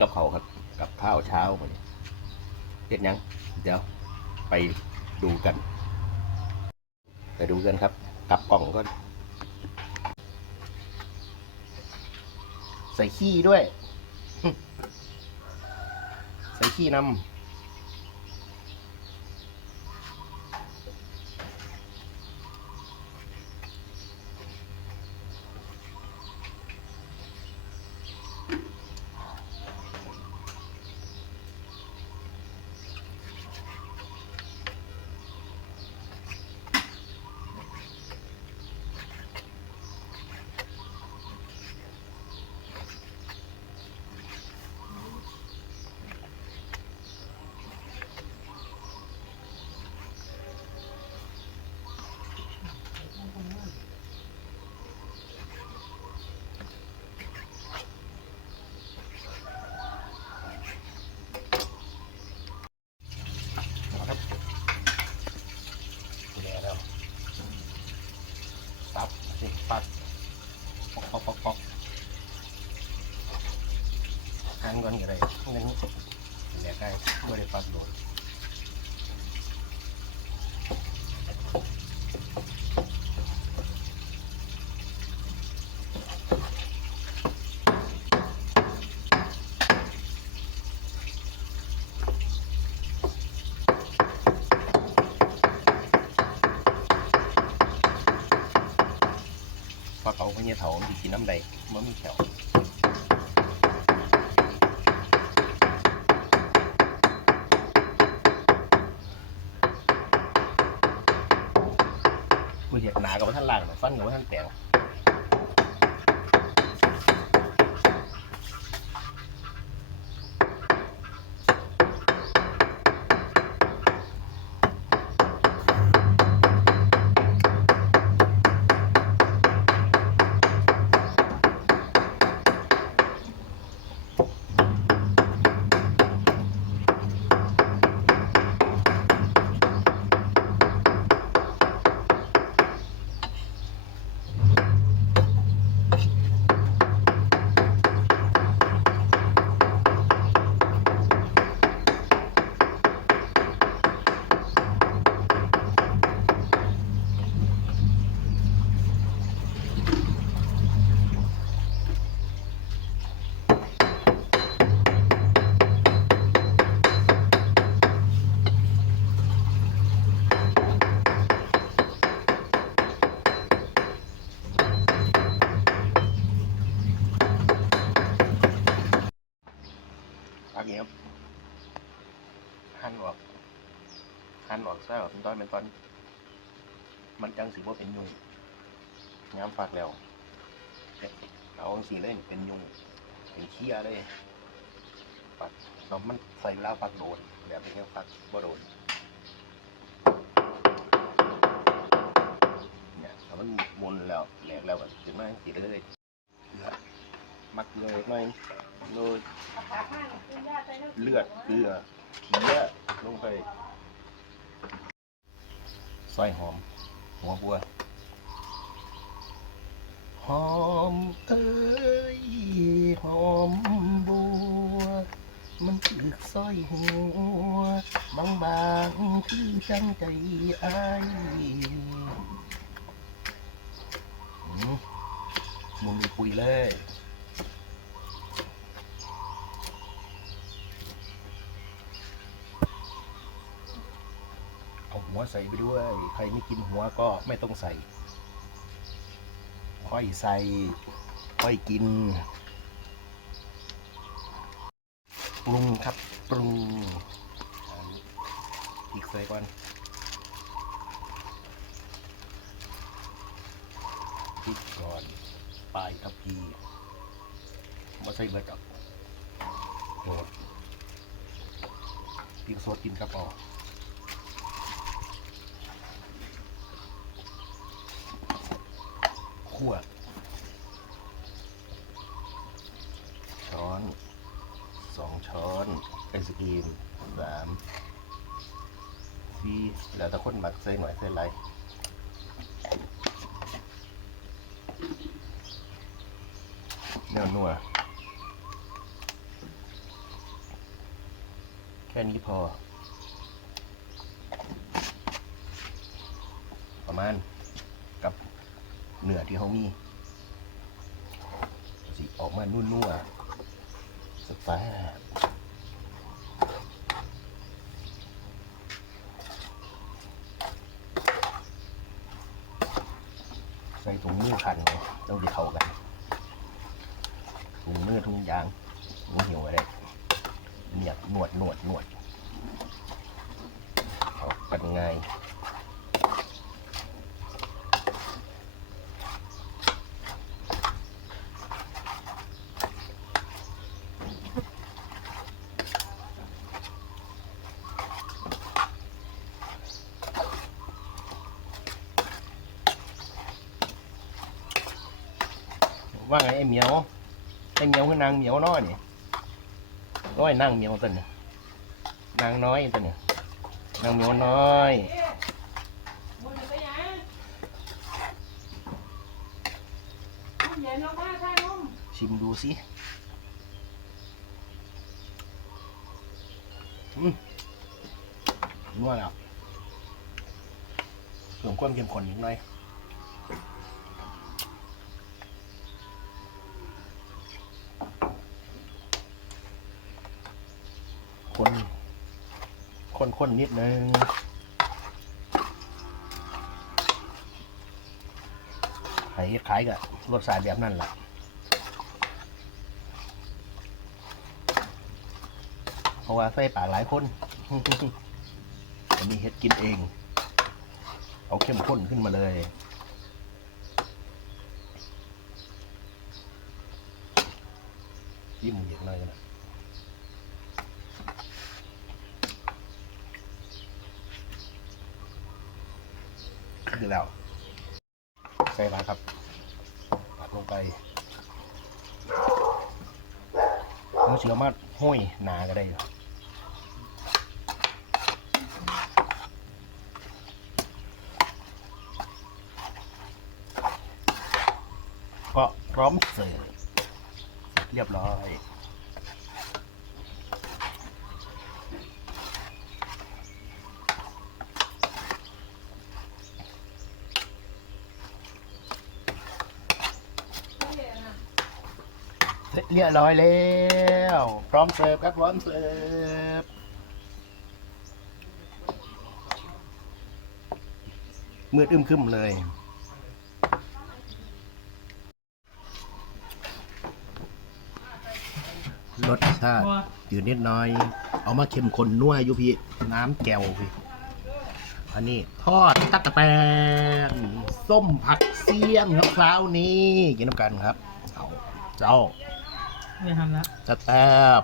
กับเขาวครับกับข้าวเช้าไปเฮ็ดยัง เดี๋ยวไปดูกัน ไปดูกันครับกลับกล่องก็ใส่ขี้ด้วย ใส่ขี้นำ ครับดูแลแล้วซับสิปักปอกปอกปอกปอกหันก่อนก็ได้นึงแหลกได้ไม่ได้ปักโดน พอเขาพญาเถามันสิกินน้ำใดมันมีแถวกูเหยียดหนากับว่าท่านล่างฟันกับว่าท่านแปลง นออกหันออกซะแบบเป็นตอนเป็นตอน มันจังสีว่าเป็นยุงย้ำฟักแล้วเอาสีเลยนี่เป็นยุงเป็นเขี้ยเลยฟักเรามันใส่เวลาฟักโดนแบบนี้ฟักบ่โดนเนี่ยถ้ามันมุนแล้วแหลกแล้วก็ถึงมาสีเลยเลือมักเลือเล็กน้อยโรยเลือดเกลือ เขียลงไปซอยหอม หัวบัว หอมเอ้ยหอมบัว มันถึกซอยหัว บางบางคือจังใจอายหืมมุนปุยเลย เอา หัวใส่ไปด้วย ใครไม่กินหัวก็ไม่ต้องใส่ค่อยใส่ค่อยกิน ปรุงครับปรุงอีกใส่ก่อนพริกก่อนปลายทับพีมาใส่เบอร์กับโหดพริกสดกินครับออก ขวดช้อนสองช้อนไอศกรีมสามสี่แล้วแต่คนมักใส่หน่อยใส่ไรเนื้อนัวแค่นี้พอ ประมาณกับ เนื้อที่เขามีสิออกมานุ่นๆสแป๊บใส่ถุงมือคันเต้องดีเข้ากันถุงมือถุงยางถุงหิวอะไรเนี่ยหนวดหนวดหนวดเอากันไงาย ว่าไงไอ้เหมียวไอ้เหมียวคือนางเหมียวน้อยนี่น้อยนางเหมียวตัวเนี่ยนางน้อยตัวเนี่ยนางเหมียวน้อยชิมดูสิอืมนัวแล้วเพิ่มความเข้มข้นนิดหน่อย คนคนคนนิดนึงขายขายกับรสชาติแบบนั้นแหละเพราะว่าใส่ปากหลายคนอันนี้เฮ็ดกินเอง เอาเข้มข้นขึ้นมาเลยยิ้มเยอะหน่อยนะ แล้ว ใส่ไปครับตัดลงไปเราเสียวมาห้อยหนาก็ได้อยู่ก็พร้อมเสิร์ฟเรียบร้อย เสร็จเรียบร้อยแล้ว พร้อมเสิร์ฟครับพร้อมเสิร์ฟมืดอึมครึมเลย รสชาติจืดนิดหน่อย เอามาเค็มข้นนัวอยู่พี่ น้ำแก้วพี่ อันนี้ทอดตักกะแตนส้มผักเสี้ยมครับคราวนี้กินน้ำกันครับ เอาเจ้า ไม่ทำละแทบ